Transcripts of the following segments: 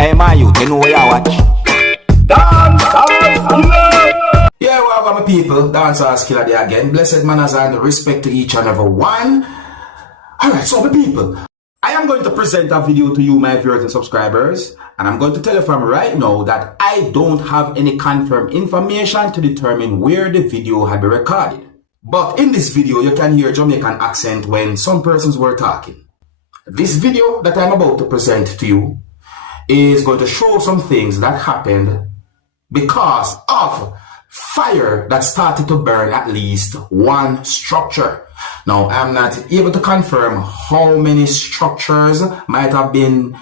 Hey, my youth, you know where you watch? Dancehall skilla! Yeah, welcome my people. Dancehall skilla there again. Blessed manners and respect to each and every one. Alright, so my people, I am going to present a video to you, my viewers and subscribers. And I'm going to tell you from right now that I don't have any confirmed information to determine where the video had been recorded. But in this video, you can hear Jamaican accent when some persons were talking. This video that I'm about to present to you is going to show some things that happened because of fire that started to burn at least one structure. Now, I'm not able to confirm how many structures might have been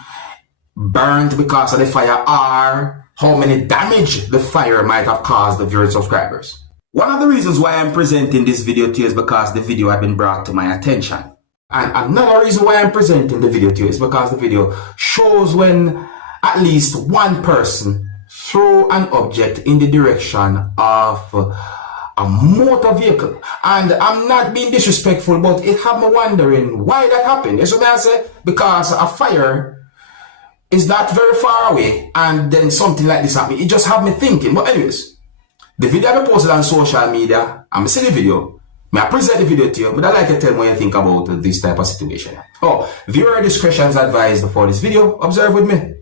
burned because of the fire or how many damage the fire might have caused the viewers subscribers. One of the reasons why I'm presenting this video to you is because the video had been brought to my attention. And another reason why I'm presenting the video to you is because the video shows when at least one person threw an object in the direction of a motor vehicle. And I'm not being disrespectful, but it had me wondering why that happened. That's what I say, because a fire is not very far away and then something like this happened. It just had me thinking. But anyways, the video I posted on social media, I'm seeing the video. I present the video to you, but I'd like to tell me what you think about this type of situation. Oh, viewer discretion is advised for this video. Observe with me.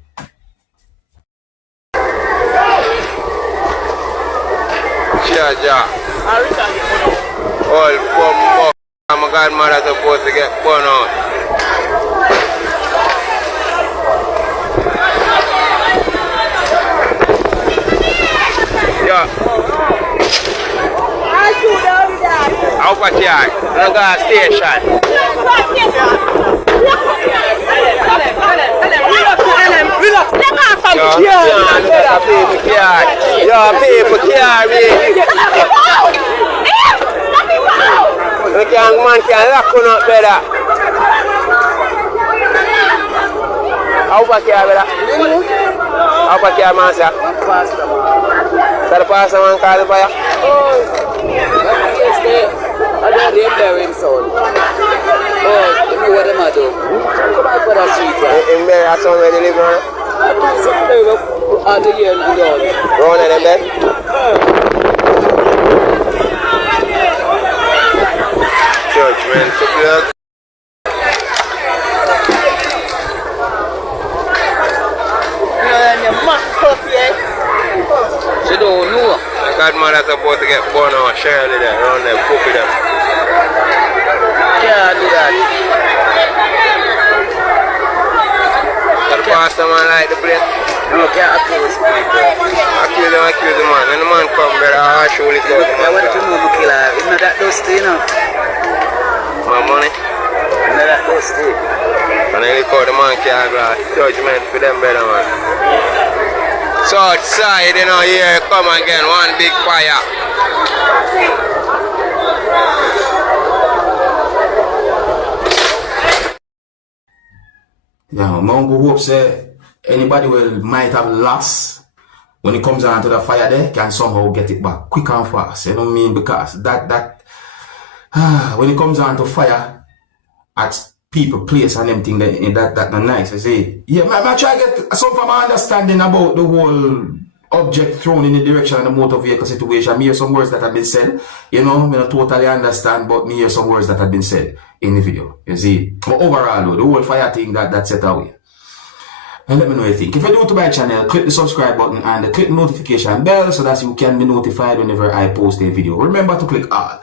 All from my godmother supposed to get born out. Yeah. Out of here, no gas station. The young man can lock you up better. Over here, brother. Over here, man, sir. So the pastor man call the fire? I don't hear them sound. Oh, you know what them are doing? Come on for that street, right? In there, I saw where they live, right? I think something out the year and all. Round in them there? Church, man, took you out. She don't know. The godmother's supposed to get born out, Shirley there, around there, poopy them. Can't do that. The pastor man like the place. No, can't accuse people. Accuse the man. And the man come, brother, I'll show it out. I want to know the killer. It's not that dusty, you know. My money? It's not that dusty. And I look out the man can't glass. Judgment for them, brother, man. So outside, you know, here come again, one big fire. Yeah, Mongo hope say anybody might have lost when it comes down to the fire there can somehow get it back quick and fast. You know what I mean? Because when it comes down to fire at people, place and everything that not nice. I say, yeah, I try to get some form of understanding about the whole object thrown in the direction of the motor vehicle situation. Me hear some words that have been said, you know, I don't totally understand, but me hear some words that have been said in the video. You see, but overall though, the whole fire thing that's set away. And let me know what you think. If you're new to my channel, click the subscribe button and click the notification bell so that you can be notified whenever I post a video. Remember to click all.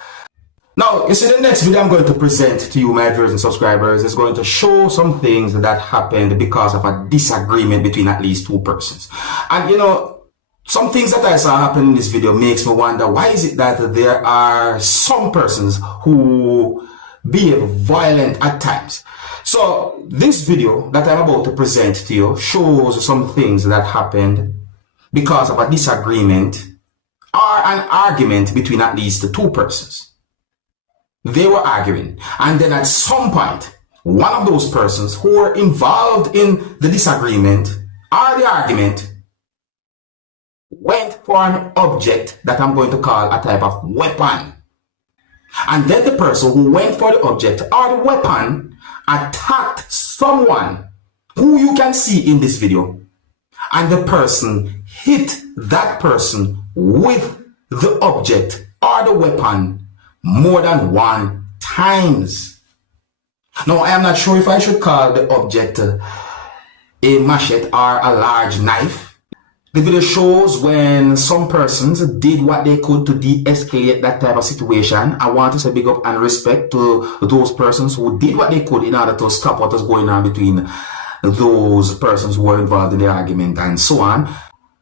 Now, you see, the next video I'm going to present to you, my viewers and subscribers, is going to show some things that happened because of a disagreement between at least two persons. And, you know, some things that I saw happen in this video makes me wonder, why is it that there are some persons who behave violent at times? So, this video that I'm about to present to you shows some things that happened because of a disagreement or an argument between at least two persons. They were arguing, and then at some point, one of those persons who were involved in the disagreement or the argument went for an object that I'm going to call a type of weapon. And then the person who went for the object or the weapon attacked someone who you can see in this video and the person hit that person with the object or the weapon more than 1 times. Now, I am not sure if I should call the object a machete or a large knife. The video shows when some persons did what they could to de-escalate that type of situation. I want to say big up and respect to those persons who did what they could in order to stop what was going on between those persons who were involved in the argument and so on.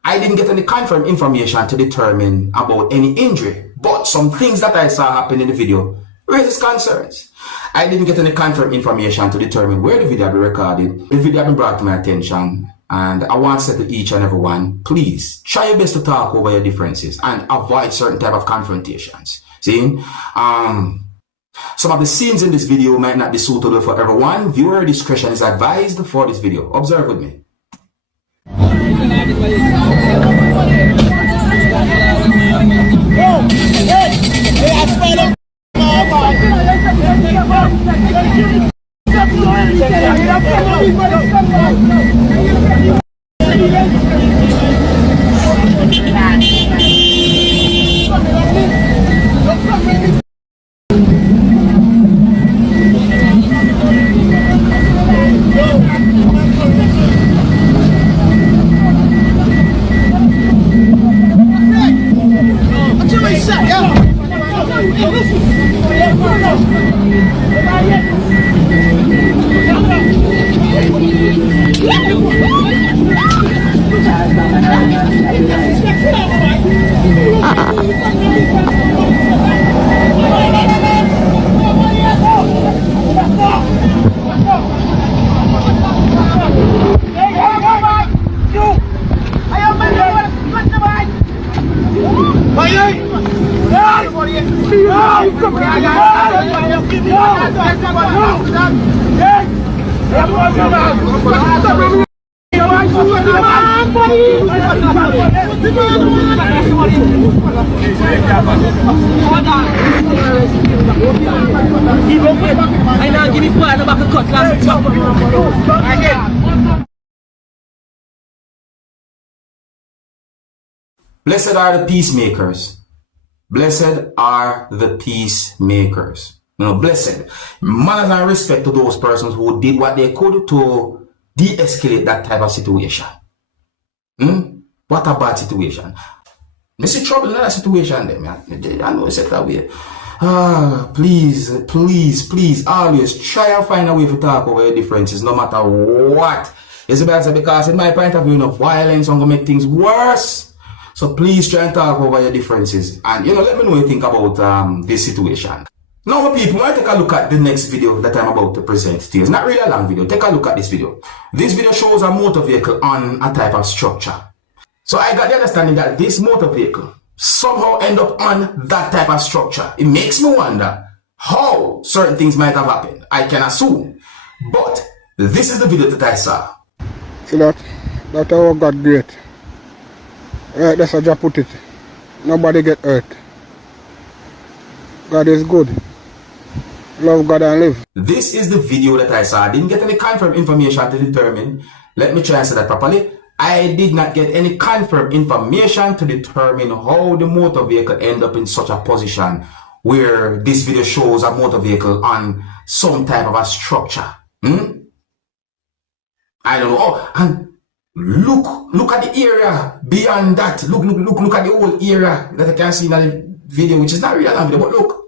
I didn't get any confirmed information to determine about any injury, but some things that I saw happen in the video raises concerns. I didn't get any confirmed information to determine where the video had been recorded. The video had been brought to my attention, and I want to say to each and every one, please try your best to talk over your differences and avoid certain type of confrontations. See, some of the scenes in this video might not be suitable for everyone. Viewer discretion is advised for this video. Observe with me. Blessed are the peacemakers. Blessed are the peacemakers. You know, blessed. Manners and respect to those persons who did what they could to de-escalate that type of situation. What a bad situation. I see trouble in that situation then, man. I know it's that way. Please, always try and find a way to talk over your differences, no matter what. It's because in my point of view, violence is going to make things worse. So please try and talk over your differences. And, let me know what you think about this situation. Now, my people, I take a look at the next video that I'm about to present to you. It's not really a long video. Take a look at this video. This video shows a motor vehicle on a type of structure. So I got the understanding that this motor vehicle somehow end up on that type of structure. It makes me wonder how certain things might have happened. I can assume. But this is the video that I saw. See that our God great. Right, that's how I put it. Nobody get hurt. God is good. Love God and live. This is the video that I saw. I didn't get any confirmed information to determine. Let me try and say that properly. I did not get any confirmed information to determine how the motor vehicle ended up in such a position where this video shows a motor vehicle on some type of a structure. I don't know. Oh, and look at the area beyond that. Look at the whole area that I can see in the video, which is not really a long video, but look.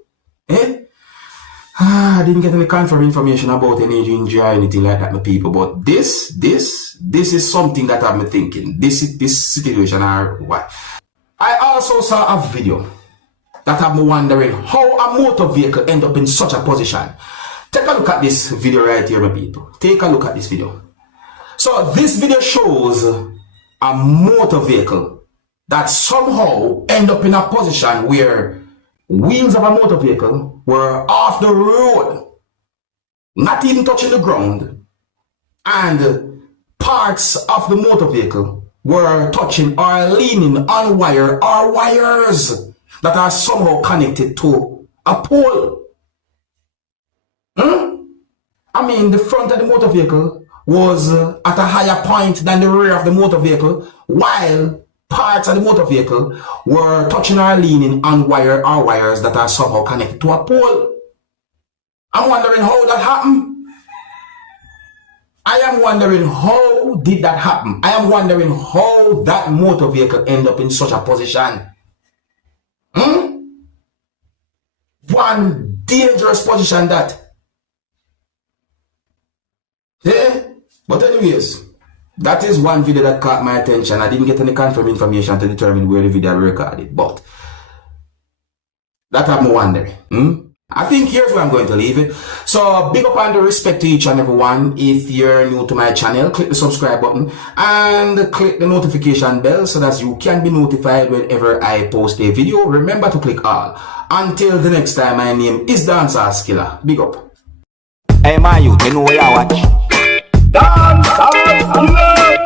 I didn't get any confirmed information about any injury or anything like that, my people. But this is something that I'm thinking. This situation or what. I also saw a video that I'm wondering how a motor vehicle end up in such a position. Take a look at this video right here, my people. Take a look at this video. So this video shows a motor vehicle that somehow end up in a position where wheels of a motor vehicle were off the road, not even touching the ground, and parts of the motor vehicle were touching or leaning on wire or wires that are somehow connected to a pole. I mean, the front of the motor vehicle was at a higher point than the rear of the motor vehicle, while parts of the motor vehicle were touching or leaning on wires that are somehow connected to a pole. I'm wondering how that happened. I am wondering how did that happen. I am wondering how that motor vehicle ended up in such a position. One dangerous position that. Yeah. But anyways, that is one video that caught my attention. I didn't get any confirmed information to determine where the video recorded, but that had me wondering. I think here's where I'm going to leave it. So big up and respect to each and every one. If you're new to my channel, click the subscribe button and click the notification bell so that you can be notified whenever I post a video. Remember to click all. Until the next time, my name is Dancehall Skilla. Big up. Hey, my youth, you know where you watch? Dancehall Skilla.